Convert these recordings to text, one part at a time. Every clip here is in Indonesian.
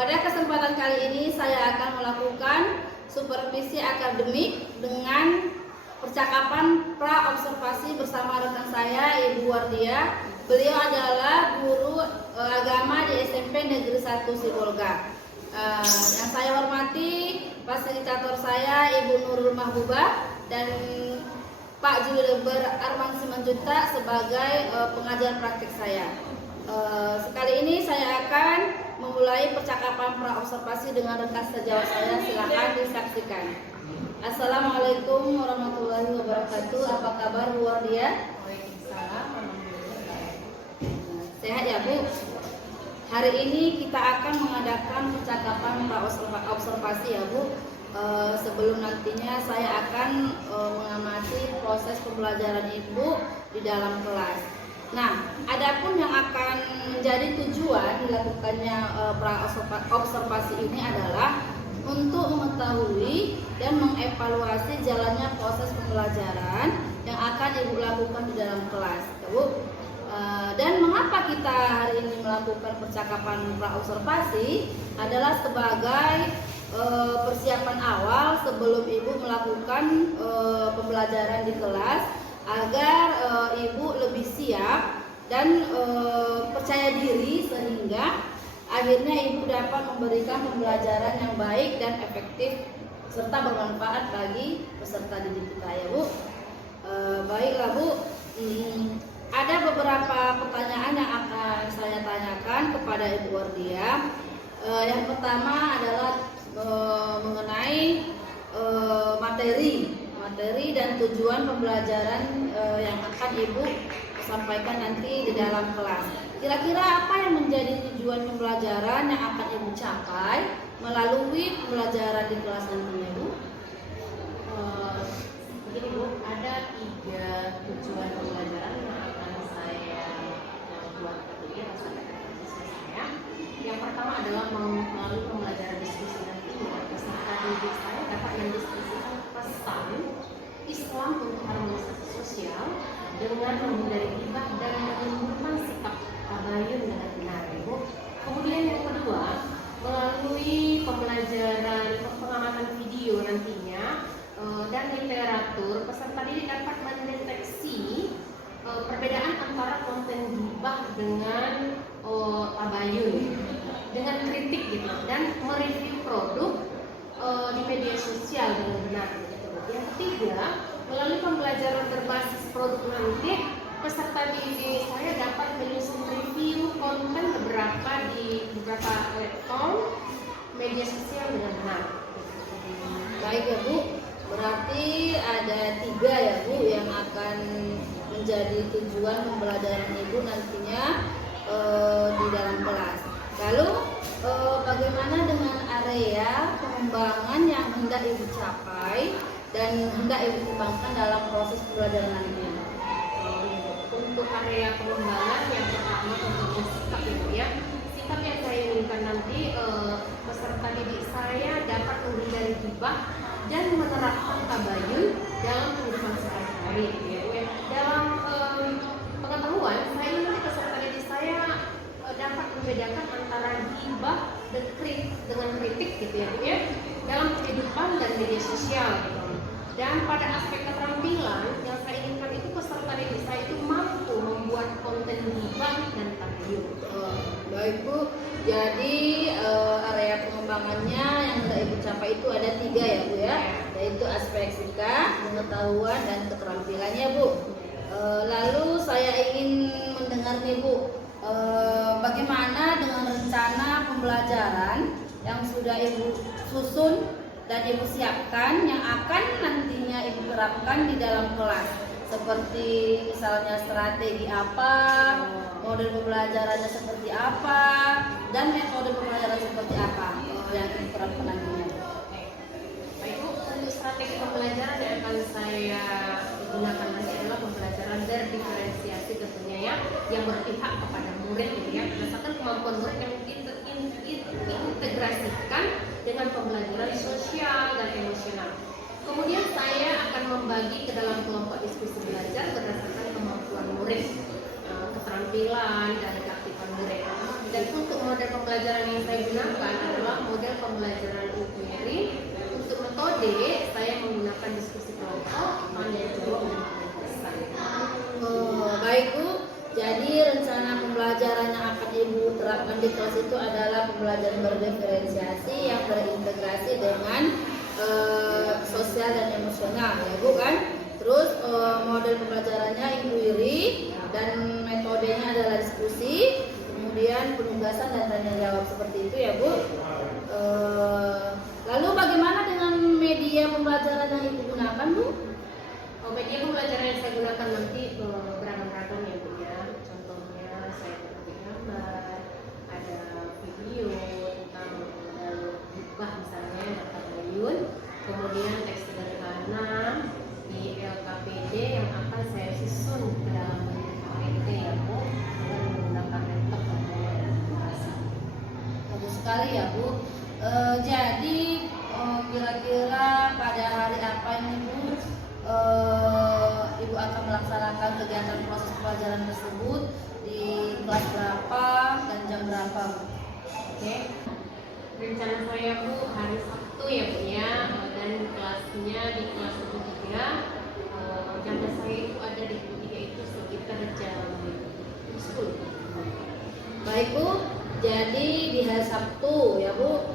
Pada kesempatan kali ini saya akan melakukan supervisi akademik dengan percakapan pra-observasi bersama rekan saya, Ibu Wardia. Beliau adalah guru agama di SMP Negeri 1 Sibolga. Yang saya hormati fasilitator saya, Ibu Nurul Mahbubah, dan Pak Juleber Arman Simanjuntak sebagai pengajar praktik saya. Sekali ini saya akan memulai percakapan pra-observasi dengan rekan sejawat saya. Silakan disaksikan. Assalamualaikum warahmatullahi wabarakatuh. Apa kabar Bu Wardia? Sehat ya Bu? Hari ini kita akan mengadakan percakapan pra-observasi ya Bu. Sebelum nantinya saya akan mengamati proses pembelajaran Ibu di dalam kelas. Nah, adapun yang akan menjadi tujuan dilakukannya pra-observasi ini adalah untuk mengetahui dan mengevaluasi jalannya proses pembelajaran yang akan Ibu lakukan di dalam kelas, Bu. Dan mengapa kita hari ini melakukan percakapan pra-observasi adalah sebagai persiapan awal sebelum Ibu melakukan pembelajaran di kelas agar Ibu lebih siap dan percaya diri sehingga akhirnya Ibu dapat memberikan pembelajaran yang baik dan efektif serta bermanfaat bagi peserta didik kita ya Bu. Baiklah Bu, ada beberapa pertanyaan yang akan saya tanyakan kepada Ibu Wardia. Yang pertama adalah mengenai materi dan tujuan pembelajaran yang akan Ibu sampaikan nanti di dalam kelas. Kira-kira apa yang menjadi tujuan pembelajaran yang akan Ibu capai melalui pembelajaran di kelas nantinya Bu? Begini Bu, ada 3 tujuan pembelajaran yang akan saya buat sampaikan ke siswa saya. Yang pertama adalah melalui pembelajaran diskusi nantinya peserta didik saya dapat mendiskusikan pesan Islam untuk harmonisasi sosial dengan menghindari ghibah dan menunjukkan sikap tabayun dengan benar, Ibu. Kemudian yang kedua, melalui pembelajaran pengamatan video nantinya dan literatur, peserta didik dapat mendeteksi perbedaan antara konten ghibah dengan tabayun, dengan kritik gitu, dan mereview produk di media sosial dengan benar. Yang ketiga, melalui pembelajaran berbasis produk nanti, peserta didik saya dapat menyusun review konten di beberapa platform media sosial dengan benar. Baik ya Bu, berarti ada 3 ya Bu yang akan menjadi tujuan pembelajaran Ibu nantinya di dalam kelas. Lalu bagaimana dengan area pengembangan yang hendak Ibu capai dan hendak Ibu kembangkan dalam proses pembelajaran nantinya? Untuk area pengembangan yang pertama tentunya sikap Ibu ya. Sikap yang saya inginkan nanti peserta didik saya dapat menghindari ghibah dan menerapkan tabayun dalam kehidupan sehari-hari ya. Dalam pengetahuan saya ingin nanti peserta didik saya dapat membedakan antara ghibah dengan kritik gitu ya, dalam kehidupan dan media sosial gitu. Dan pada aspek keterampilan yang saya inginkan itu peserta didik saya itu mampu membuat konten ghibah dan tabayun. Baik Bu, jadi area pengembangannya yang hendak Ibu capai itu ada 3 ya Bu ya, yaitu aspek sikap, pengetahuan, dan keterampilannya Bu. Lalu saya ingin mendengar nih Bu, bagaimana dengan rencana pembelajaran yang sudah Ibu susun dan Ibu siapkan yang akan nantinya Ibu terapkan di dalam kelas, seperti misalnya strategi apa, model pembelajarannya seperti apa, dan metode pembelajaran seperti apa yang Ibu terapkan nantinya. Baik Bu, untuk strategi pembelajaran yang akan saya gunakan nanti adalah pembelajaran berdiferensiasi tentunya ya, yang berpihak kepada murid gitu ya, berdasarkan kemampuan murid yang diintegrasikan dengan pembelajaran sosial dan emosional. Kemudian saya akan membagi ke dalam kelompok diskusi belajar berdasarkan kemampuan murid, keterampilan dan keaktifan murid. Dan untuk model pembelajaran yang saya gunakan pembelajaran UPRI. Untuk metode, saya menggunakan diskusi kelompok, tanya jawab, dan pembahasan. Baik Bu, jadi rencana pembelajaran yang akan Ibu terapkan di kelas itu adalah pembelajaran berdiferensiasi yang terintegrasi dengan sosial dan emosional ya Bu kan. Terus model pembelajarannya inquiry dan metodenya adalah diskusi, kemudian penugasan dan tanya jawab seperti itu ya Bu. Lalu bagaimana dengan media pembelajaran yang Ibu gunakan Bu? Media pembelajaran yang saya gunakan nanti beragam-ragam ya Bu ya. Contohnya saya pakai gambar, ada video tentang modal hibah misalnya daftar Bayun, kemudian teks sederhana di LKPD yang akan saya susun ke dalam LKPD ya Bu, dengan menggunakan laptop dan aplikasi. Bagus sekali ya Bu. Jadi kira-kira pada hari apa ini Bu Ibu akan melaksanakan kegiatan proses pelajaran tersebut di kelas berapa dan jam berapa Bu? Oke. Rencana saya Bu hari Sabtu ya Bu ya, dan kelasnya di kelas 73. Jam saya itu ada di 73 itu sekitar jam 10. Baik Bu, jadi di hari Sabtu ya Bu,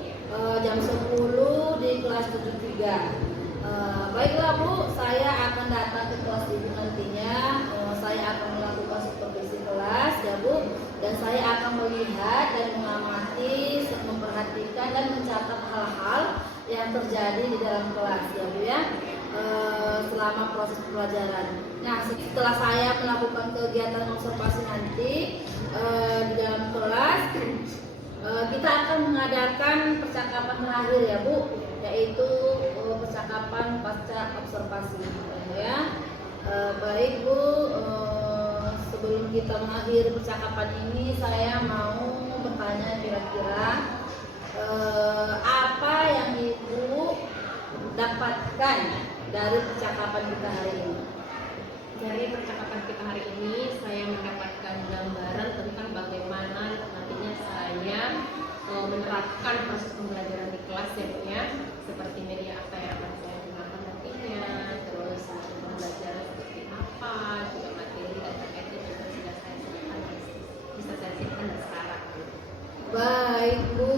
jam 10 di kelas 73. Baiklah Bu, saya akan datang ke kelas Ibu nantinya. Saya akan melakukan supervisi kelas ya Bu, dan saya akan melihat dan mengamati, memperhatikan dan mencatat hal-hal yang terjadi di dalam kelas ya Bu ya, selama proses pembelajaran. Nah, setelah saya melakukan kegiatan observasi nanti di dalam kelas, kita akan mengadakan percakapan terakhir ya Bu, yaitu percakapan pasca observasi ya. Baik Bu, sebelum kita mengakhiri percakapan ini, saya mau bertanya kira-kira apa yang Ibu dapatkan dari percakapan kita hari ini? Dari percakapan kita hari ini, saya mendapatkan gambaran tentang bagaimana nantinya saya menerapkan proses pembelajaran di kelas ya Bu ya, seperti media apa yang akan saya gunakan nantinya, terus pembelajaran seperti apa, juga materi dan terkaitnya juga sudah saya siapkan, bisa saya siapkan dari sekarang. Baik Bu,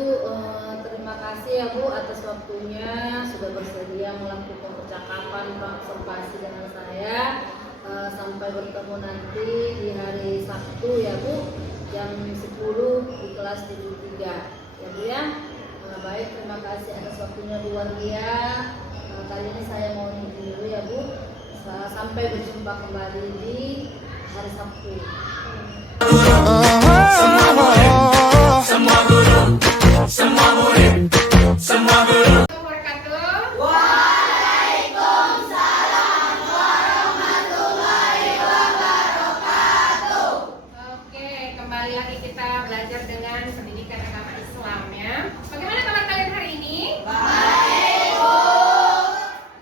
terima kasih ya Bu atas waktunya sudah bersedia melakukan percakapan observasi dengan saya. Sampai bertemu nanti di hari Sabtu ya Bu, jam 10 di kelas 73 ya Bu ya. Baik, terima kasih atas waktunya Bu Wargia. Kali ini saya mau izin dulu ya Bu. Sampai berjumpa kembali di hari Sabtu. Semua guru, semua murid, semua guru. Waalaikumsalam warahmatullahi wabarakatuh. Oke, kembali lagi kita belajar dengan pendidikan agama Islam ya. Bagaimana kabar kalian hari ini? Baik, Bu.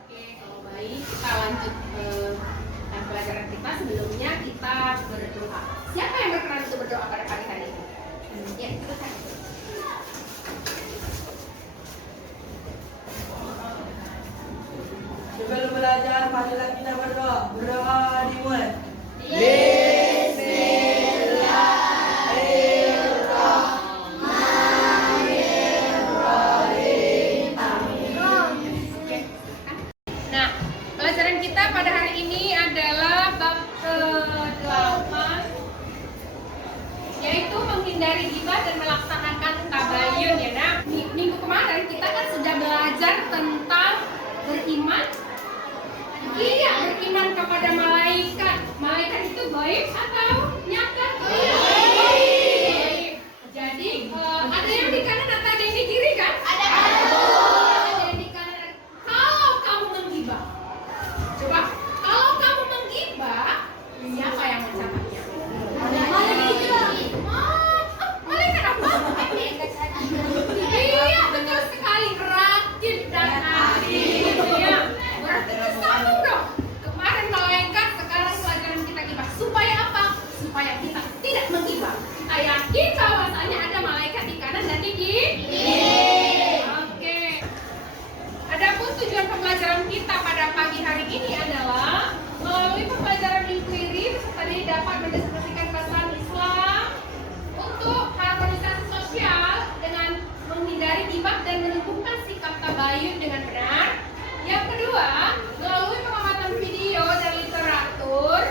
Oke, kalau baik kita lanjut ke pelajaran kita. Sebelumnya kita berdoa. Siapa yang berkenan untuk berdoa pada pagi hari ini? Ya, silakan. Sebelum belajar, marilah kita berdoa. Berdoa dimulai. Nah, pelajaran kita pada hari ini adalah bab ke-8, yaitu menghindari ghibah dan melaksanakan tabayun ya. Nah, minggu kemarin kita kan sudah belajar tentang beriman. Iya, beriman kepada malaikat. Malaikat itu baik atau nyata? Baik. Jadi ada yang di kanan atau ada yang di kiri kan? Ada yang di kanan. Kalau kamu menggibah, coba kalau kamu menggibah, siapa yang mencatatnya? Malaikat apa? Iya, betul sekali. Rakib dan atid. Ya, berarti kita sambung dong. Kemarin malaikat, sekarang pelajaran kita gibah. Supaya apa? menjawab dan menentukan sikap tabayun dengan benar. Yang kedua, melalui pengamatan video dan literatur,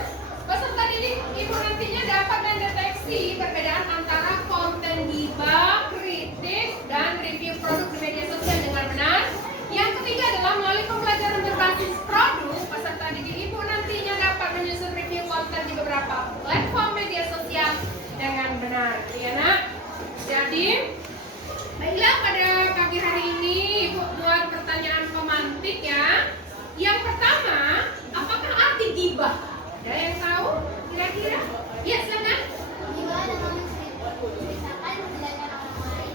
peserta didik ibu nantinya dapat mendeteksi perbedaan antara konten gibah, kritik, dan review produk di media sosial dengan benar. Yang ketiga adalah melalui pembelajaran berbasis produk, peserta didik ibu nantinya dapat menyusun review konten di beberapa platform media sosial dengan benar. Ya nak? Jadi, baiklah pada pagi hari ini ibu buat pertanyaan pemantik ya. Yang pertama, apakah arti gibah? Ada yang tahu? Kira-kira? Ya, silakan. Gibah adalah menceritakan menjelekan orang lain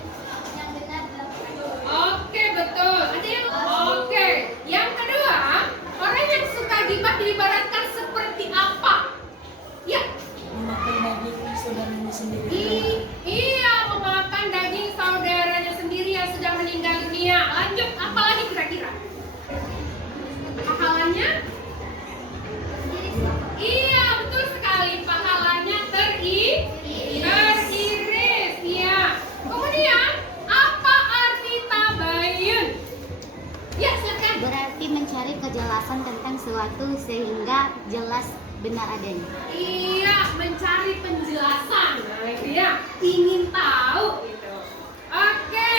yang benar dilakukan. Oke, betul. Ada yang oke. Yang kedua, orang yang suka gibah diibaratkan seperti apa? Ya. Memakan daging saudaranya sendiri. Iya, memakan daging saudaranya sendiri yang sudah meninggal dunia. Lanjut, apa lagi kira-kira? Pahalanya? Iya, betul sekali. Pahalanya teriris. Iya. Kemudian, apa arti tabayun? Ya, silakan. Berarti mencari kejelasan tentang suatu sehingga jelas benar adanya. Iya, mencari penjelasan. Nah, itu ya. Ingin tahu gitu. Oke.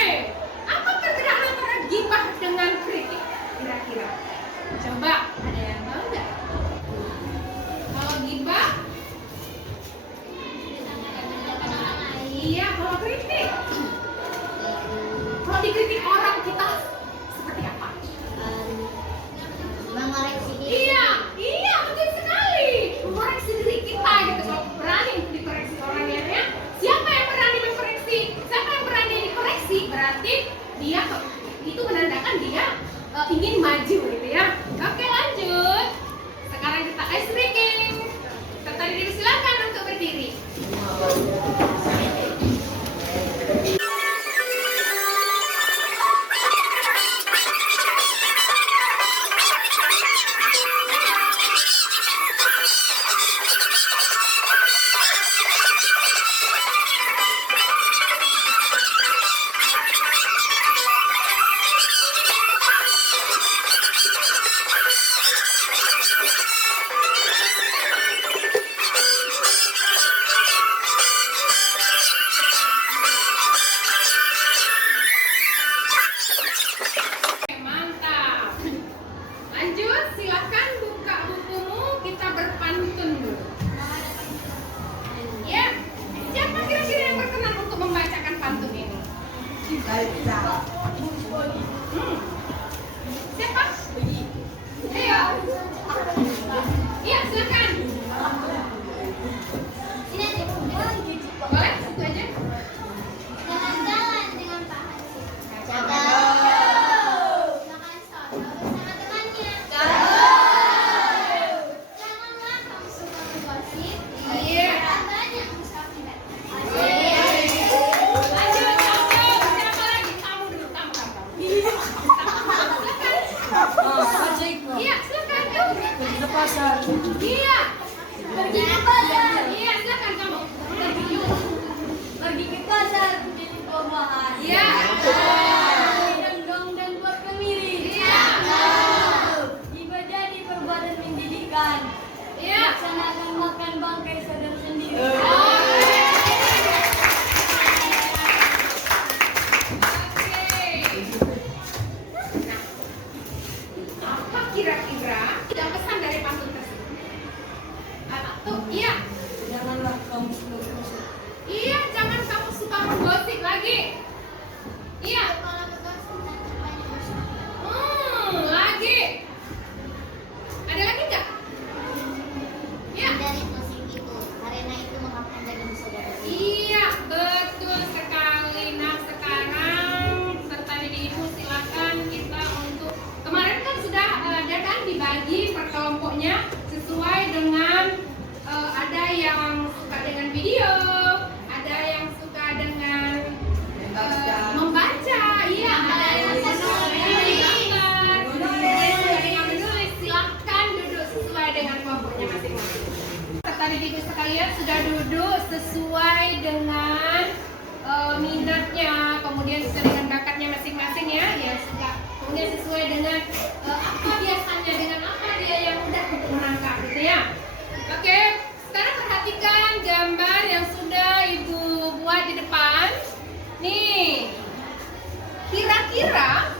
Apa perbedaan antara gibah dengan kritik? Kira-kira. Coba, ada yang tahu nggak? Kalau gibah, iya. Kalau kritik, kalau dikritik orang kita seperti apa? Mengoreksi diri. Iya, betul sekali. Mengoreksi diri kita gitu. Kalau berani untuk dikoreksi orang ya. Siapa yang berani mengkoreksi? Siapa yang berani dikoreksi? Berarti dia itu menandakan dia ingin maju gitu ya. Oke, lanjut. Sekarang kita ice breaking. Tertarik diri silakan untuk berdiri. Oke, mantap. Lanjut, silakan buka bukumu, kita berpantun dulu. Ya, siapa kira-kira yang berkenan untuk membacakan pantun ini? Baca. Siapa? Ayo. Iya, silakan. Ini aja. Boleh, situ aja. Jalan-jalan dengan Pak Haji. Jaga. Makan soto bersama temannya. Janganlah kamu suka menggosip. Iya. Banyak musafir. Lanjut. Siapa lagi? Kamu dulu, kamu. Baca itu. Iya, silakan. Yuk. Pergi ke pasar. Iya. Pergi ke pasar. Iya, silakan kamu. Pergi ke pasar beli buah-buahan. Iya. Dong dan buat kemiri. Iya. Tiba jadi perbuatan menjadikan. Iya. Laksanakan makan bangkai saudara sendiri. Nah, apa kira-kira yang pesan dari pantun tersebut? Tuh, iya. Janganlah kamu suka gosip. Iya, jangan kamu suka menggosip lagi. Iya. Kepala bergosip dan banyak gosip. Lagi. Ada lagi nggak? Iya. Dari musim itu, karena itu memakan daging saudara. Iya, betul sekali. Nah, sekarang serta didik ibu silakan kita untuk kemarin kan sudah ada kan dibagi per kelompoknya sesuai dengan ada yang suka dengan video, ada yang suka dengan membaca, iya, ada yang suka dengan gambar, ada yang menulis. Silahkan duduk sesuai dengan kelompoknya masing-masing. Serta didik ibu sekalian sudah duduk sesuai dengan minatnya, kemudian sesuai dengan bakatnya masing-masing. dengan apa biasanya, dengan apa dia yang mudah untuk menangkap gitu ya. Oke, sekarang perhatikan gambar yang sudah Ibu buat di depan. Nih, kira-kira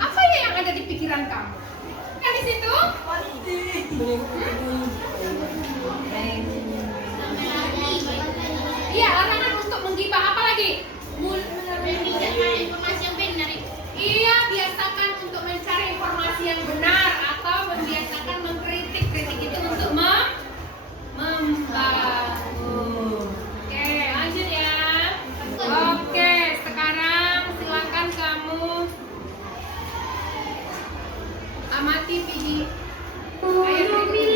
apa ya yang ada di pikiran kamu? Kan di situ? Iya, larangan untuk menggibah. Apa lagi? Memindahkan informasi yang benar. Iya, biasakan untuk mencari informasi yang benar atau membiasakan mengkritik. Kritik itu untuk membangun. Oke, lanjut ya. Oke, sekarang silakan kamu amati video. Ayat berikut.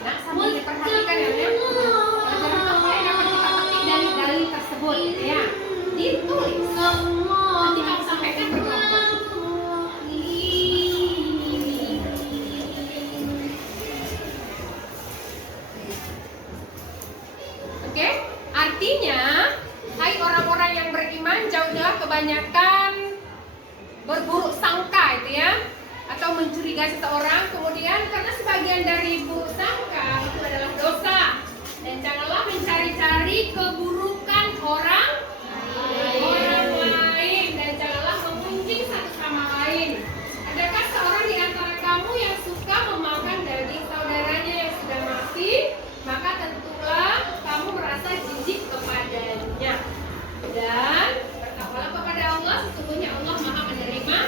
Nah, sambil diperhatikan ya, pelajaran apa yang dapat kita petik dari dalil tersebut ya. Ditulis. Nanti kamu sampaikan berkelompok. Oke, artinya hai orang-orang yang beriman, jauh-jauh kebanyakan berburuk sangka itu ya, atau mencurigai seseorang. Kemudian karena sebagian dari buruk sangka itu adalah dosa, dan janganlah mencari-cari keburukan orang lain, dan janganlah mengunjing satu sama lain. Adakah seorang di antara kamu yang suka memakan daging saudaranya yang sudah mati? Maka tentulah kamu merasa jijik kepadanya. Dan bertakwalah kepada Allah, sesungguhnya Allah Maha menerima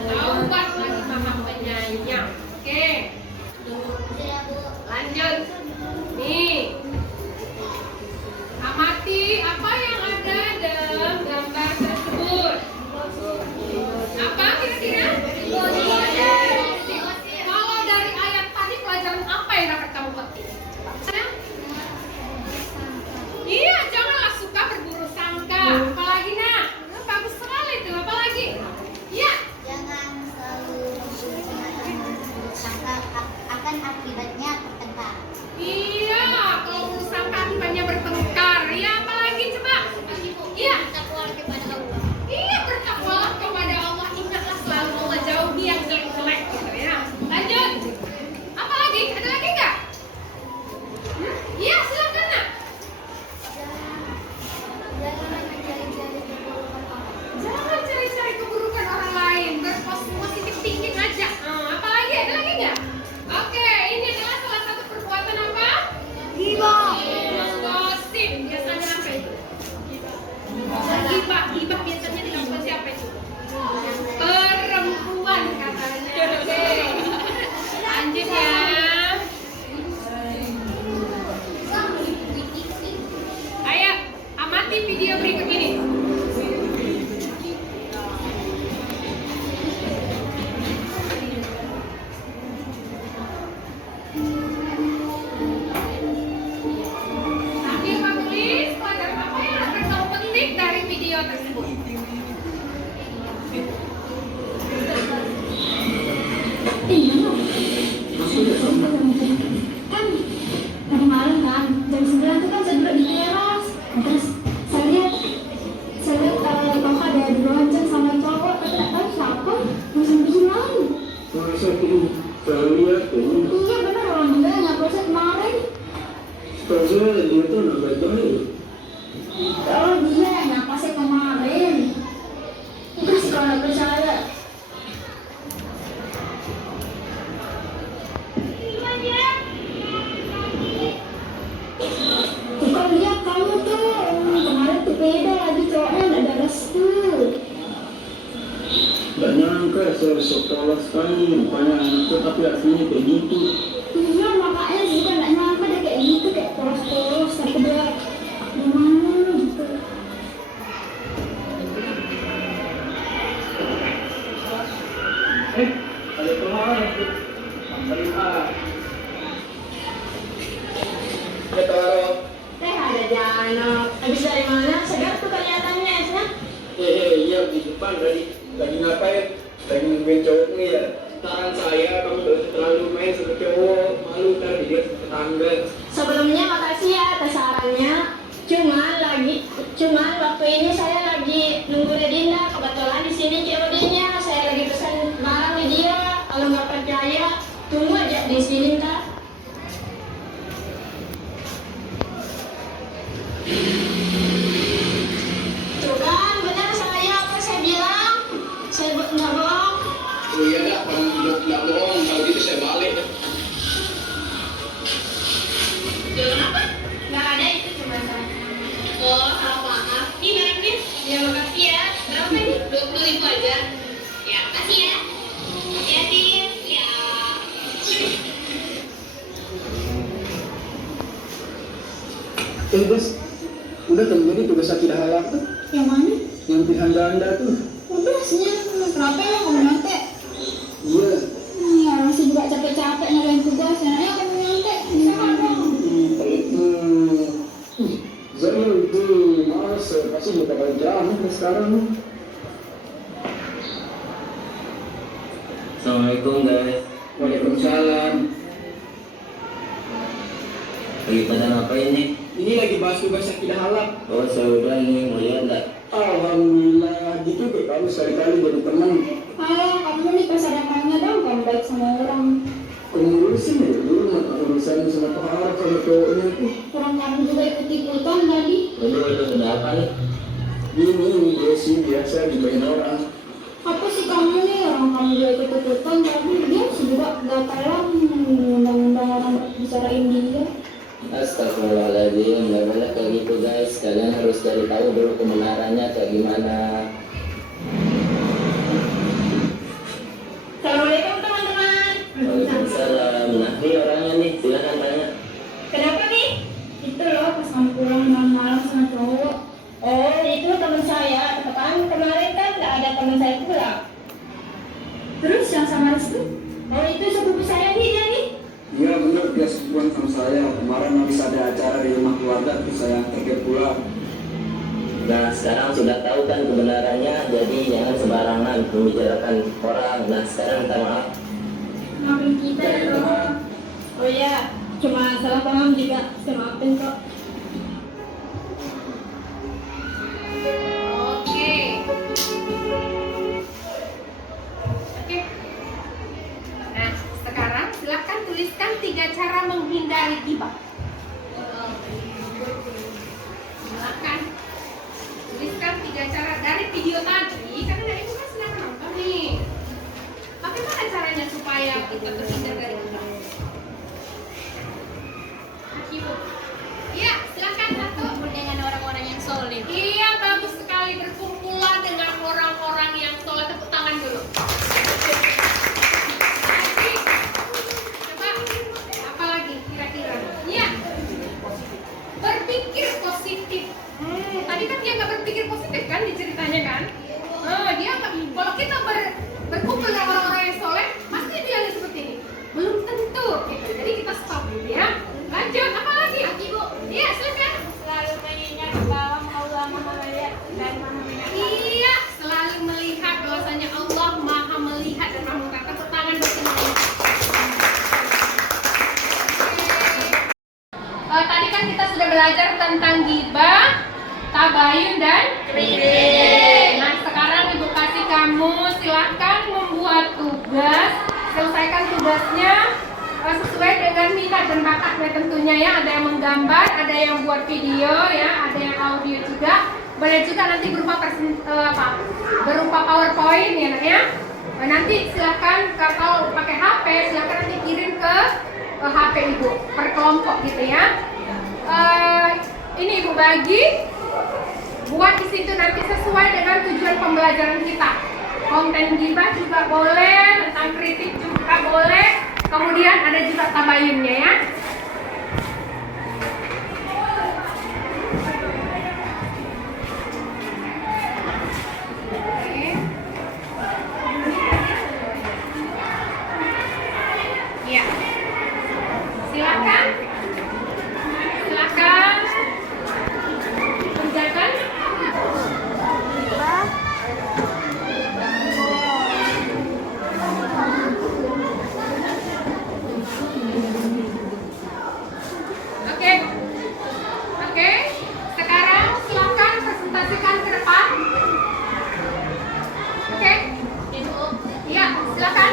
taubat lagi Maha penyayang. Oke, lanjut. Nih, amati apa yang ada dalam gambar tersebut. Apa kira-kira? Kalau dari ayat tadi, pelajaran apa yang dapat kamu petik? Iya, janganlah suka berburuk sangka. Apalagi nak? Bagus sekali itu. Apalagi? Iya. Jangan selalu bersangka akan akibatnya bertengkar. Iya, kalau buruk sangka akibatnya bertengkar. Iya, apalagi coba? Iya. Bertakwalah kepada Allah. Iya, bertakwalah kepada Allah. Ingatlah selalu Allah jauhi yang jelek-jelek gitu ya. Lanjut. Apa lagi? Ada lagi nggak? Iya, silakan nak. Jangan mencari-cari keburukan orang. Jangan cari-cari keburukan orang lain. Berpositif thinking aja. Apa lagi? Ada lagi nggak? Oke, ini adalah salah satu perbuatan apa? Ghibah. Gosip. Biasanya apa itu? Ghibah biasanya dilakukan siapa itu? Perempuan katanya. Oke. Lanjut ya. Ayo, amati video berikut ini. Sambil menulis pelajaran apa yang akan kamu petik dari video tersebut. Kan tadi malam kan jam 9 itu kan saya duduk di teras. Terus saya lihat Toha ada beronceng sama cowok, tapi tak tahu siapa, langsung bilang. Masa itu saya lihat tuh, Iya benar, orang juga yang ngapusnya kemarin. saya dia tuh anak baik-baik. Oh dia yang ngapusnya kemarin. dasar sekolah sekali, rupanya anakku tapi artinya kayak gitu. Iya, makanya sih kan nggak nyangka dia kayak gitu, kayak polos-polos, tapi dia gimana gitu. Ada pengaruh tuh. Sampaikan. Ya taruh. Ada Jano. Habis dari mana? Segar tuh kelihatannya esnya. Iya di depan lagi ngapain? Lagi nungguin cowok nih ya. Saran saya kamu gak usah terlalu main sama cowok, malu ntar dilihat tetangga. Sebelumnya makasih ya atas sarannya. Cuman waktu ini saya lagi nunggu Redinda. Kebetulan di sini COD-nya. Saya lagi pesan barang di dia. Kalau nggak percaya, tunggu aja di sini ntar. Tuh kan, benar saya apa saya bilang? Saya nggak bohong. Oh iya dah, kalau nggak bohong, kalau gitu saya balik. Jualan apa? Nggak ada, itu cuma saya. Oh, maaf. Ini barangnya. Ya, makasih ya. Berapa ini? 20.000 aja. Ya, makasih ya. Hati-hati. Ya. Bos, udah temuin tugas akidah halal tuh, Yang mana? yang pilihan ganda tuh. Udah sih, kenapa ya kamu nyontek? Iya. Orang sih juga capek-capek nyalain tugas, ayo kamu nyontek, bisa kan dong? Zaman itu masa pasti udah bakal jalan sekarang. Assalamualaikum guys. Waalaikumsalam. Lagi pada ngapain nih? Ini lagi bahas tugas akidah halal. Oh saya udah nih, mau lihat nggak? Alhamdulillah, gitu deh kamu sekali-kali jadi teman. Halo, kamu nih pas ada maunya dong, kamu baik sama orang. Kamu urusin ya dulu mata urusan sama Tuhan sama cowoknya tuh. Orang kamu juga ikut-ikutan tadi. Udah apa nih? Ini dia sih biasa dibayin orang. Apa sih kamu nih, orang kamu juga ikut-ikutan, tapi dia sih juga gak kalah undang-undang orang bicarain dia. Astagfirullahaladzim, nggak boleh kayak gitu guys. Kalian harus cari tahu dulu kebenarannya kayak gimana. Assalamualaikum teman-teman. Waalaikumsalam. Nah ini orangnya nih, silakan tanya. Kenapa nih? Itu loh, pas kamu pulang malam-malam sama cowok. Oh, itu teman saya. Kan kemarin kan nggak ada teman saya pulang. Terus yang sama Restu? Oh, itu sepupu saya nih dia nih. Iya bener, dia sebulan sama saya. Kemarin habis ada acara di rumah keluarga terus saya antar pulang. Nah sekarang sudah tahu kan kebenarannya, jadi jangan sembarangan membicarakan orang. Nah sekarang minta maaf. Maafin kita ya dong. Oh iya, cuma salah paham juga. Saya maafin kok. Oke. Nah, sekarang silakan tuliskan 3 cara menghindari ghibah. Silakan tuliskan 3 cara dari video tadi, karena ibu kan sedang nonton nih. Bagaimana caranya supaya kita terhindar dari ghibah? Ibu. Iya, silakan satu. Dengan orang-orang yang soleh. Iya, bagus sekali, berkumpulan dengan orang-orang yang soleh. Tepuk tangan dulu. Lagi, coba apa lagi kira-kira? Iya, berpikir positif. Tadi kan dia nggak berpikir positif kan di ceritanya kan? Dia nggak. Kalau kita berkumpul dengan orang-orang yang soleh, pasti dia seperti ini. Belum tentu. Gitu. Jadi kita stop ya. Lanjut, apa lagi? Ibu. Iya, silakan. Selalu mengingat bahwa Allah Maha melihat dan Maha mendengar. Iya, selalu melihat bahwasanya Allah Maha melihat dan Maha mendengar. Tepuk tangan buat semuanya. Tadi kan kita sudah belajar tentang ghibah, tabayun dan kritik. Nah, sekarang ibu kasih kamu silahkan membuat tugas, selesaikan tugasnya sesuai dengan minat dan bakatnya tentunya ya. Ada yang menggambar, ada yang buat video ya, ada yang audio juga. Boleh juga nanti berupa berupa PowerPoint ya nak ya. Nanti silahkan kalau pakai HP silahkan nanti kirim ke HP ibu per kelompok gitu ya. Ini ibu bagi buat di situ nanti sesuai dengan tujuan pembelajaran kita. konten gibah juga boleh, tentang kritik juga boleh. Kemudian ada juga tabayunnya ya. Oke. Ya. Silakan. Silakan. Kerjakan. Oke. Oke. Sekarang silakan presentasikan ke depan. Oke. Iya, silakan.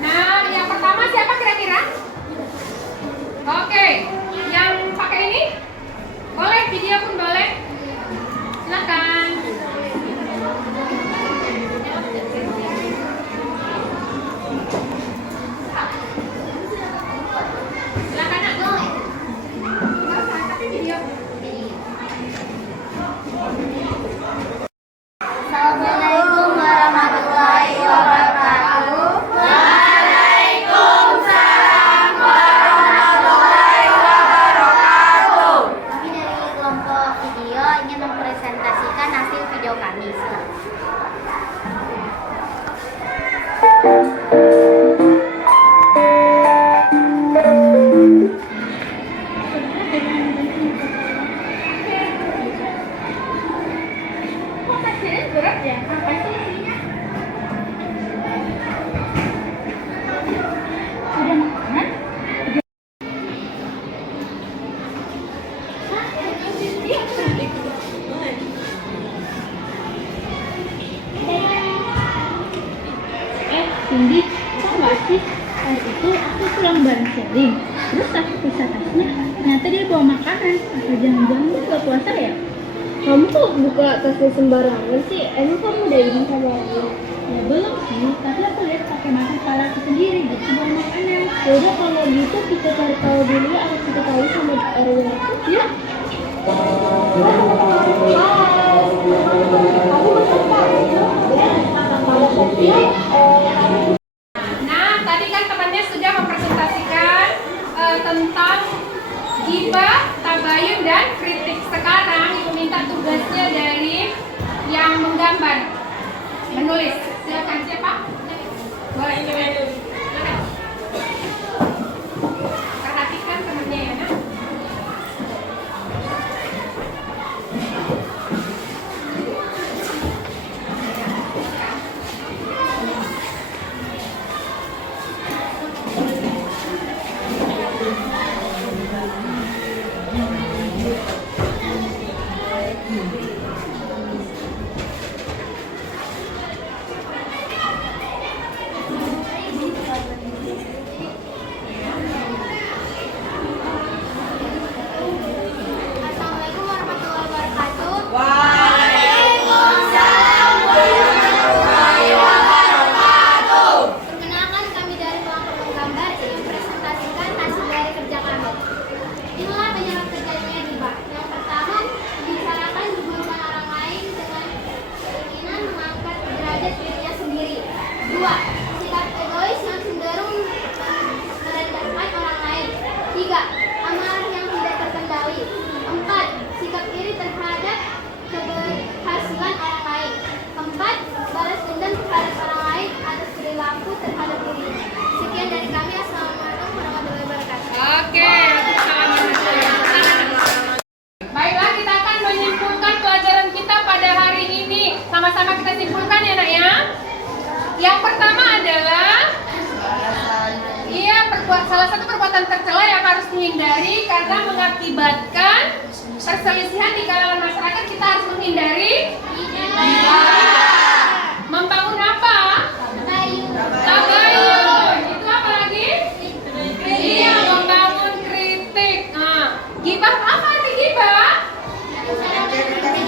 Nah, yang pertama siapa kira-kira? Oke, yang pakai ini? Boleh, video pun boleh. Silakan. Silakan, Nak. Tapi video. Assalamualaikum warahmatullahi wabarakatuh. Kami dari kelompok video ingin mempresentasikan hasil video kami. Silakan. Kok kecilnya berat ya? Apa sih isinya? Udah makanan? Cindy, kok nggak sih? Hari itu aku pulang bareng sharing. Terus aku pisah tasnya, ternyata dia bawa makanan. Apa jangan-jangan dia buka puasa ya? Kamu kok buka tasnya sembarangan sih? Emang kamu udah izin sama aku? Ya belum sih, tapi aku lihat pakai mata kepala aku sendiri gitu bawa makanan. Yaudah kalau gitu kita cari tahu dulu ya, harus kita tahu sama RW aku. Ya, Nah, tadi kan temannya sudah mempresentasikan tentang gibah, tabayun, dan kritik. Sekarang Ibu minta tugasnya dari yang menggambar, menulis. Silakan, siapa? Boleh. Silakan. Perhatikan temannya ya, Nak. Assalamualaikum warahmatullahi wabarakatuh. Perkenalkan, kami dari kelompok menggambar ingin presentasikan hasil dari kerja kami. Inilah penyebab terjadinya gibah. Yang pertama, membicarakan keburukan orang lain dengan keinginan mengangkat derajat dirinya sendiri. Dua, sikap egois yang cenderung merendahkan orang lain. Tiga, amarah yang tidak terkendali. Empat, sikap iri terhadap keberhasilan orang lain. Empat, balas dendam terhadap orang lain atas perilaku terhadap dirinya. Sekian dari kami. Assalamualaikum warahmatullahi wabarakatuh. Oke. Baiklah, kita akan menyimpulkan pelajaran kita pada hari ini. Sama-sama kita simpulkan ya, Nak ya. Yang pertama adalah salah satu perbuatan tercela yang harus dihindari karena mengakibatkan perselisihan di kalangan masyarakat. Kita harus menghindari membangun apa? Tabayun. Itu apa lagi? Iya, membangun kritik. Nah, gibah apa arti gibah?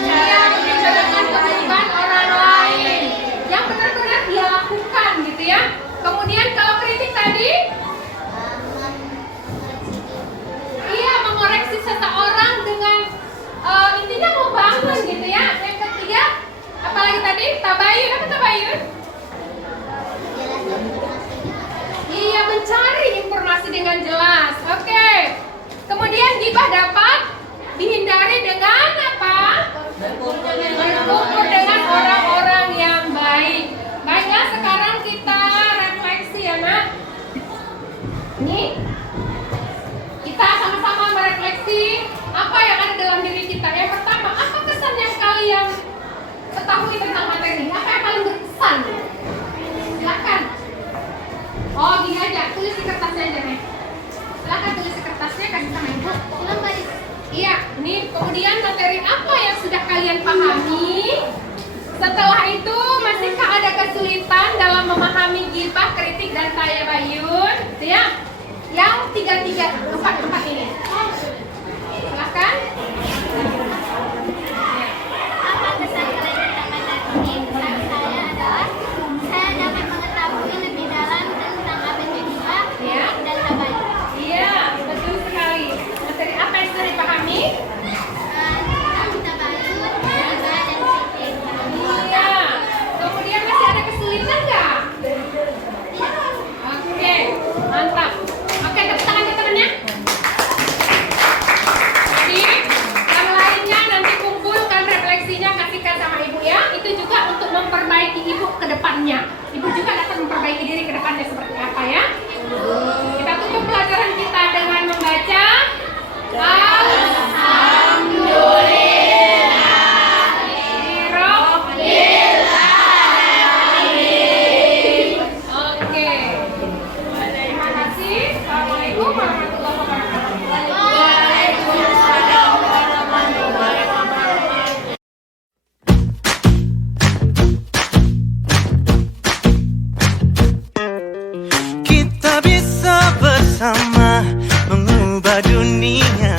Iya, membicarakan keburukan orang lain yang benar-benar dia lakukan gitu ya. Kemudian kalau kritik tadi, iya, mengoreksi seseorang dengan intinya membangun gitu ya. Yang ketiga, berkumpul dengan orang-orang yang baik. Baiklah, sekarang kita refleksi ya nak. Ini kita sama-sama merefleksi apa yang ada dalam diri kita. Yang pertama, apa kesan yang kalian ketahui tentang materi? Apa yang paling berkesan? Silakan. Oh, gini aja, tulis di kertasnya aja nih. Silakan tulis di kertasnya, kasih sama ibu. Iya, ini kemudian materi apa yang sudah kalian pahami? Setelah itu, masihkah ada kesulitan dalam memahami gibah, kritik, dan tabayun? Ya, yang empat ini. Silakan. Apa kesan kalian tentang materi ini? Menurut saya adalah saya dapat mengetahui lebih dalam tentang apa itu gibah dan tabayun. Iya, betul sekali. Materi apa yang sudah dipahami? Tentang tabayun, gibah, dan kritik. Iya. Kemudian masih ada kesulitan nggak? Oke, mantap. Oke, tepuk tangan teman-temannya. Jadi, yang lainnya nanti kumpulkan refleksinya, kasihkan sama ibu ya. Itu juga untuk memperbaiki ibu ke depannya. Ibu juga dapat memperbaiki diri ke depannya seperti apa ya. Kita tutup pelajaran kita dengan membaca Oke. Terima kasih. Assalamualaikum warahmatullahi wabarakatuh. Kita bisa bersama mengubah dunia.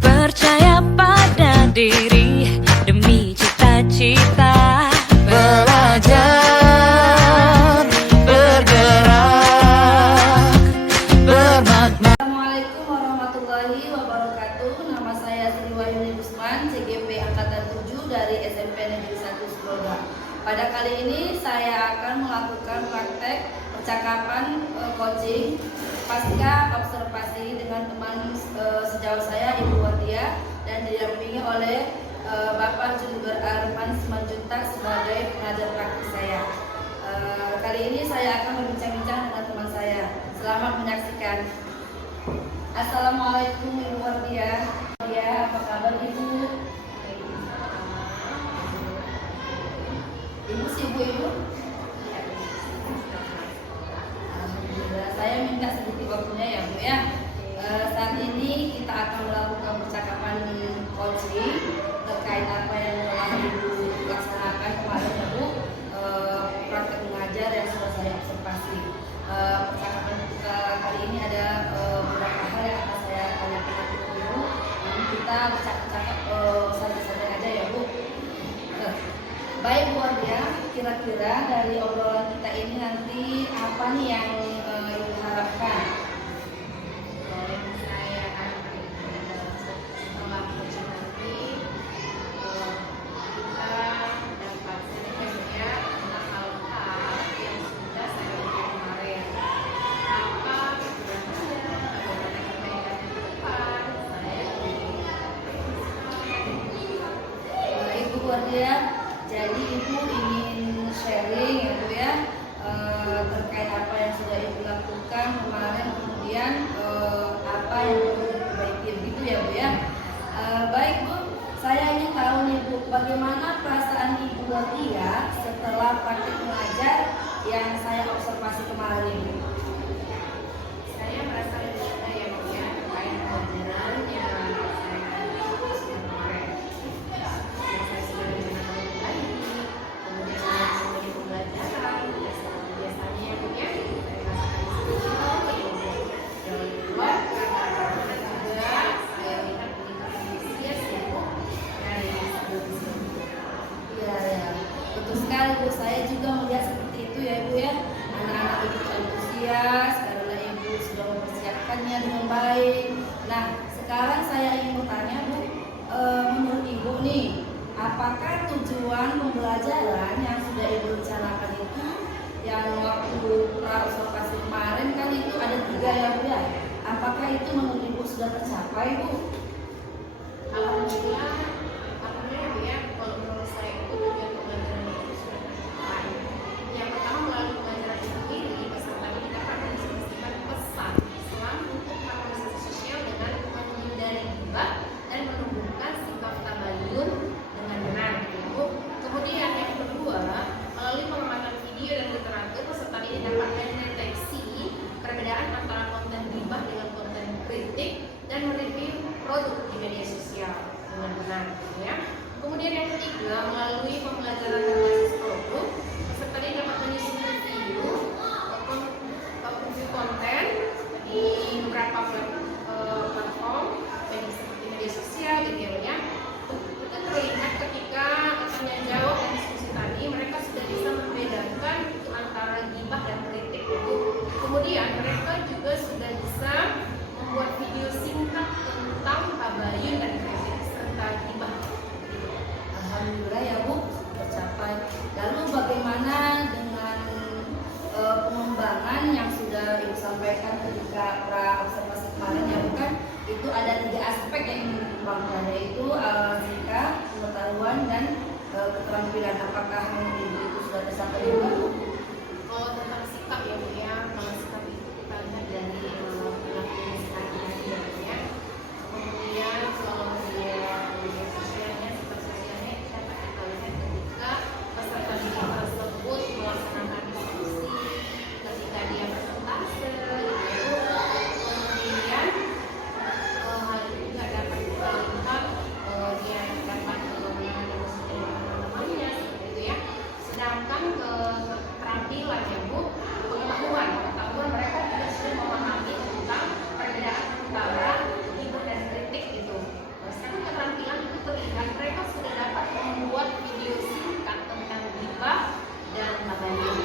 Percaya pada diri demi cita-cita. Belajar, bergerak, bermakna. Assalamualaikum warahmatullahi wabarakatuh. Nama saya Sri Wahyuni Usman, CGP Angkatan 7 dari SMP Negeri 1 Seroga. Pada kali ini saya akan melakukan praktek percakapan coaching pasca observasi dengan teman sejauh saya Ibu Watia dan didampingi oleh Bapak Juniper Arman Simanjuntak sebagai pengajar praktik saya. Kali ini saya akan berbincang-bincang dengan teman saya. Selamat menyaksikan. Assalamualaikum Ibu Watia. Ya, apa kabar Ibu? Ibu sibuk Ibu? Alhamdulillah, saya minta sedikit waktunya ya Bu ya. Saat ini kita akan melakukan percakapan coaching terkait apa yang telah Ibu laksanakan kemarin ya Bu, praktek mengajar yang sudah saya observasi. Percakapan kita kali ini ada beberapa hal yang akan saya tanyakan ke Ibu. Namun kita bercakap-cakap santai-santai aja ya Bu. Baik Bu Watia, kira-kira dari obrolan kita ini nanti apa nih yang Ibu harapkan? Saya harapkan setelah coaching nanti kita dapat sedikit ya tentang hal-hal yang sudah saya lakukan kemarin. Apa kekurangannya, bagaimana kebaikan ke depan, saya Baik Bu Watia, jadi Ibu ingin sharing ya Bu ya, terkait apa yang sudah Ibu lakukan kemarin, kemudian apa yang perlu diperbaiki begitu ya Bu ya. Baik Bu, saya ingin tahu nih Bu, bagaimana perasaan Ibu Watia setelah praktik mengajar yang saya observasi kemarin ini? saya merasa lebih mudah ya Bu ya terkait pelajaran yang saya lakukan kemarin. Saya sudah mengenal lagi, kemudian saya sudah di pembelajaran, biasanya ya Bu ya saya rasakan di sini. Yang kedua, karena juga saya lihat peningkatan antusias ya Bu dari sebelum-sebelumnya. Iya ya, betul sekali Bu. Saya juga melihat seperti itu ya Bu ya. Anak-anak begitu antusias karena Ibu sudah mempersiapkannya dengan baik. Nah, sekarang saya ingin bertanya Bu, menurut Ibu nih, apakah tujuan pembelajaran yang sudah Ibu rencanakan itu, yang waktu pra-observasi kemarin kan itu ada 3 ya Bu ya? Apakah itu menurut Ibu sudah tercapai Bu? Alhamdulillah Bu ya, kalau melalui pembelajaran berbasis produk, peserta ini dapat menyusun review konten di beberapa platform, seperti media sosial, gitu ya. Itu terlihat ketika tanya jawab dan diskusi tadi, mereka sudah bisa membedakan antara gibah dan kritik. Kemudian mereka juga sudah bisa membuat video singkat tentang tabayun dan kritik serta gibah. Alhamdulillah ya Bu, tercapai. Lalu bagaimana dengan pengembangan yang sudah Ibu sampaikan ketika pra observasi kemarin ya Bu, kan itu ada 3 aspek yang ingin dikembangkan, yaitu sikap, pengetahuan, dan keterampilan. Apakah Ibu itu sudah tercapai juga Bu? Kalau tentang sikap ya Bu ya, kalau sikap itu kita lihat dari perilaku sehari-hari ya. Kemudian kalau dia media sosialnya, sikap sosialnya kita lihat ketika peserta didik tersebut melaksanakan diskusi, ketika dia presentase, gitu. Kemudian hal itu juga dapat kita lihat dia dapat mendiskusikan dengan teman-temannya seperti itu ya. Sedangkan keterampilan ya Bu, pengetahuan mereka juga sudah memahami tentang perbedaan antara gibah dan kritik gitu. Sekarang keterampilan itu terlihat mereka sudah dapat membuat video singkat tentang gibah dan tabayun.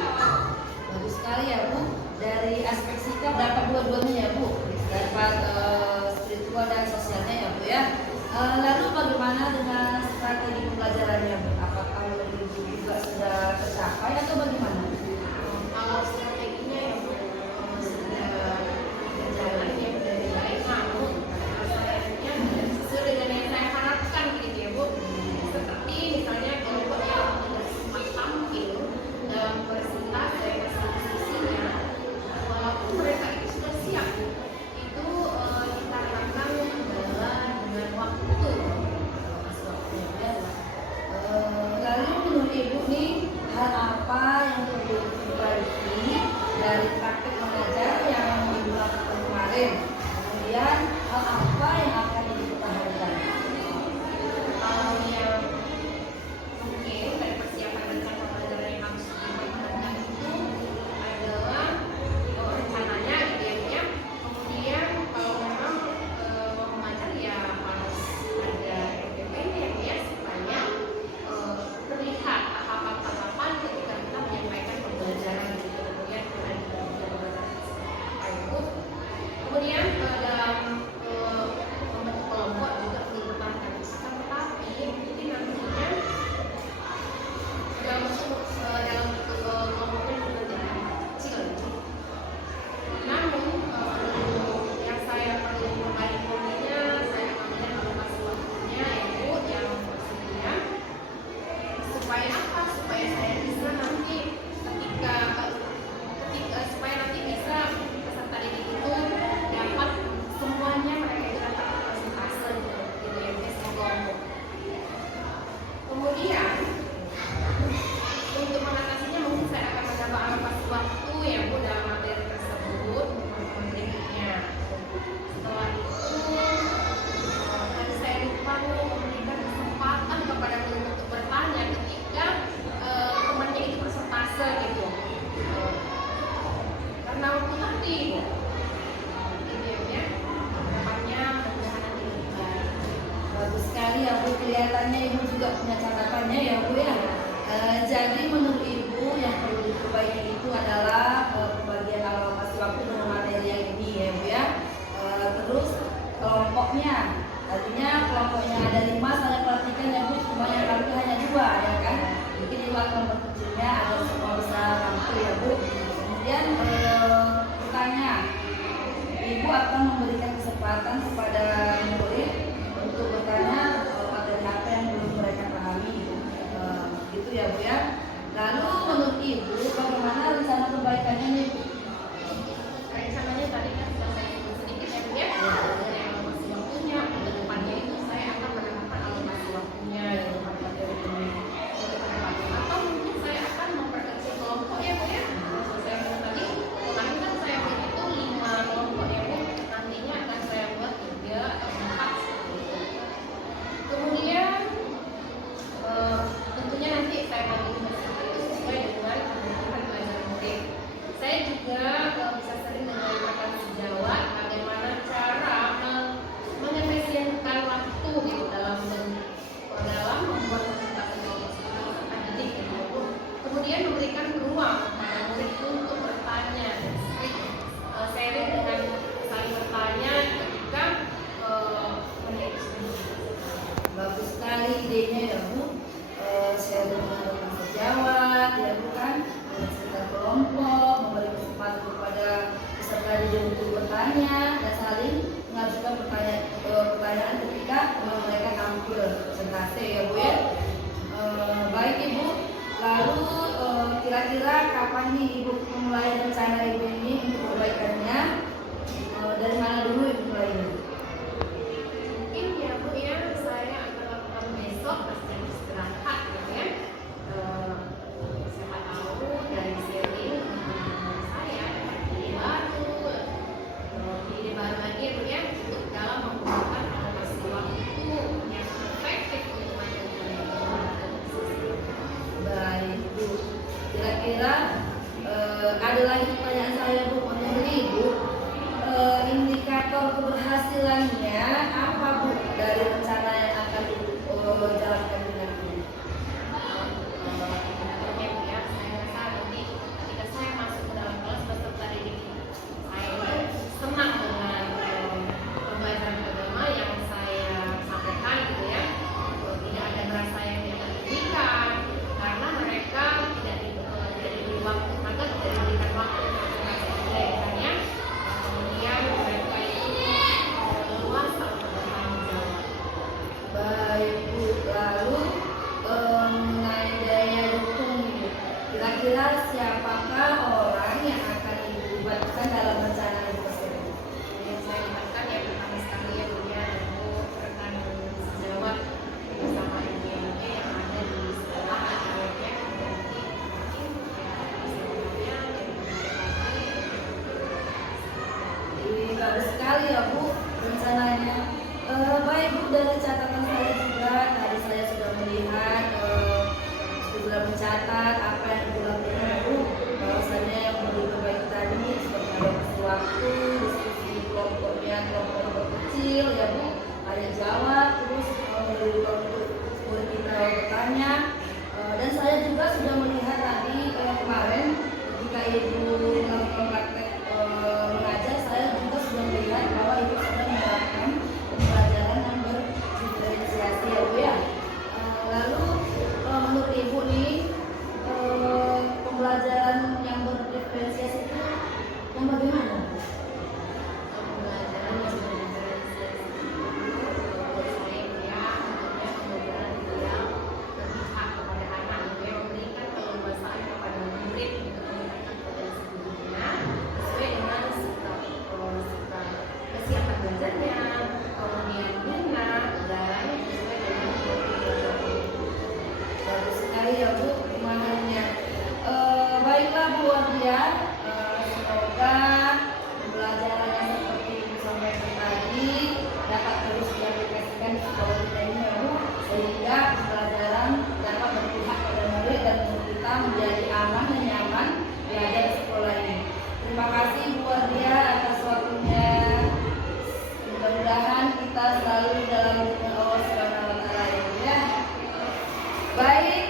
Bagus sekali ya Bu. Dari aspek sikap dapat dua-duanya ya Bu, dapat spiritual dan sosialnya ya Bu ya. Lalu bagaimana dengan strategi pembelajarannya Bu? Apakah Ibu juga sudah tercapai atau bagaimana? Kalau strateginya ya Bu sudah berjalan ya dari baik, namun sayangnya tidak sesuai dengan yang saya harapkan gitu ya Bu. Seperti misalnya kelompok yang tidak sempat tampil dalam presentasi diskusinya, walaupun mereka itu sudah siap, itu dikarenakan kendala dengan waktu. Lalu menurut Ibu nih, hal apa yang perlu diperbaiki dari praktek mengajar yang Ibu lakukan kemarin? Kemudian hal apa yang akan dipertahankan? Kalau yang mungkin dari persiapan rencana pembelajaran yang harus dipertahankan itu adalah rencananya gitu ya. Kemudian kalau memang mau mengajar ya harus ada RPP-nya ya supaya terlihat tahapan-tahapan ketika kita menyampaikan pembelajaran gitu. Kemudian kemudian dalam membentuk kelompok juga perlu bertahap sikap, tetapi mungkin nantinya dalam kelompok ini juga kecil. Namun yang saya perlu memperbaiki saya kemudian alokasi waktunya yaitu yang maksudnya supaya apa? Supaya saya bisa nanti ketika supaya nanti bisa peserta didik itu dapat semuanya mereka itu dapat presentase gitu ya guys, kelompok. Kemudian untuk mengatasinya mungkin saya akan menambah alokasi waktu ya Bu dalam materi tersebut berikutnya. Setelah itu tadi saya lupa memberikan kesempatan kepada guru untuk bertanya ketika temannya itu presentase gitu. Karena waktu tadi gitu ya, harapannya mudah-mudahan nanti lebih baik. Bagus sekali ya Bu, kelihatannya Ibu juga punya catatannya ya Bu ya. Jadi menurut Ibu yang perlu diperbaiki itu adalah pembagian alokasi waktu dengan materi yang ini ya Bu ya. Terus kelompoknya, artinya kelompoknya ada 5, saya perhatikan ya Bu, semuanya tampil hanya 2 ya kan. Mungkin Ibu akan memperkecilnya agar semua bisa tampil ya Bu. Kemudian bertanya, Ibu akan memberikan kesempatan kepada murid untuk bertanya materi apa yang belum mereka pahami gitu ya Bu ya. Lalu menurut Ibu bagaimana rencana perbaikannya nih Bu? Rencananya tadi kan sudah saya sebut sedikit ya Bu ya. Yang alokasi waktunya, ke depannya itu saya akan menentukan alokasi waktunya untuk materi ini. Atau mungkin saya akan memperkecil kelompok ya Bu ya. Saya bilang tadi, kemarin kan saya buat itu 5 kelompok ya Bu. Nantinya akan saya buat 3 atau 4 seperti itu. Kemudian Baik Ibu, lalu kira-kira kapan nih Ibu memulai rencana Ibu ini untuk perbaikannya? Dari mana dulu Ibu mulainya? Mungkin ya Bu ya, saya akan lakukan besok pasca istirahat gitu ya. Siapa tahu dari sini saya ide baru lagi Bu ya, untuk dalam menggunakan alokasi waktu yang efektif untuk majukan. Baik Bu, kira-kira ada lagi pertanyaan saya Bu, menurut Ibu indikator keberhasilannya apa Bu dari rencana yang akan Ibu jalankan dengan ini? Saya rasa nanti ketika saya masuk ke dalam kelas peserta didik, saya senang dengan pembelajaran agama yang saya sampaikan gitu ya. Tidak ada merasa yang tidak diberikan karena mereka tidak diberi waktu, maka tidak diberikan waktu untuk belajarnya. Kemudian mereka itu leluasa untuk bertanggung jawab. Baik Bu, lalu mengenai daya dukung Ibu, kira-kira siapakah orang yang akan Ibu libatkan dalam rencana Ibu tersebut? Yang saya libatkan ya pertama sekali ya Bu ya, tentu rekan sejawat bersama ibu-ibu yang ada di sekolah atau ya Bagus sekali ya Bu rencananya. Baik Bu, dari catatan saya juga tadi saya sudah melihat, sudah mencatat apa yang Ibu lakukan Bu. Bahwasannya yang perlu diperbaiki tadi seperti alokasi waktu, diskusi kelompoknya, kelompok kecil ya Bu, ada jawab, terus memberi ruang untuk murid kita bertanya. Dan saya juga sudah melihat tadi kemarin ketika Ibu melakukan praktek mengajar, saya juga sudah melihat bahwa Ibu sudah menerapkan pembelajaran yang berdiferensiasi ya Bu ya. Lalu menurut Ibu nih pembelajaran yang berdiferensiasi itu yang bagaimana? pembelajaran yang berdiferensiasi buat saya ya, tentunya pembelajaran yang berpihak kepada anak gitu ya, memberikan keleluasaan kepada murid untuk meningkatkan potensi dirinya sesuai dengan kesiapan belajarnya, kemudian minat dan sesuai dengan belajar. Bagus sekali ya Bu pemahamannya. Baiklah Bu Wardia, semoga pembelajaran yang seperti Ibu sampaikan tadi dapat terus diaplikasikan di sekolah kita ini ya Bu, sehingga pembelajaran dapat berpihak pada murid dan murid kita menjadi aman dan nyaman belajar di sekolah ini. Terima kasih Bu Wardia atas waktunya. Mudah-mudahan kita selalu dalam lindungan Allah Subhanahu wa Ta'ala ya. Baik,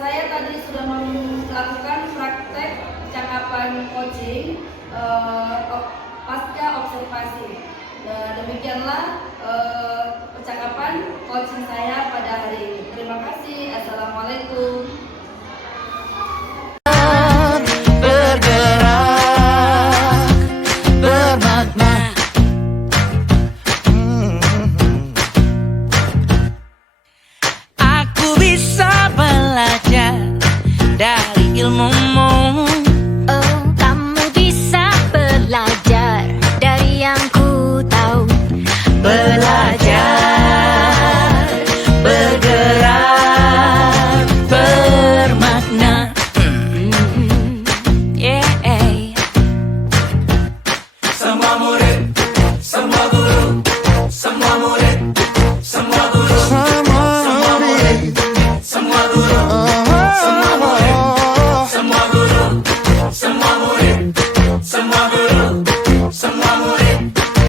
saya tadi sudah melakukan praktek percakapan coaching pasca observasi. Demikianlah percakapan coaching saya pada hari ini. Terima kasih. Assalamualaikum. Bergerak, bermakna. Aku bisa belajar dari ilmu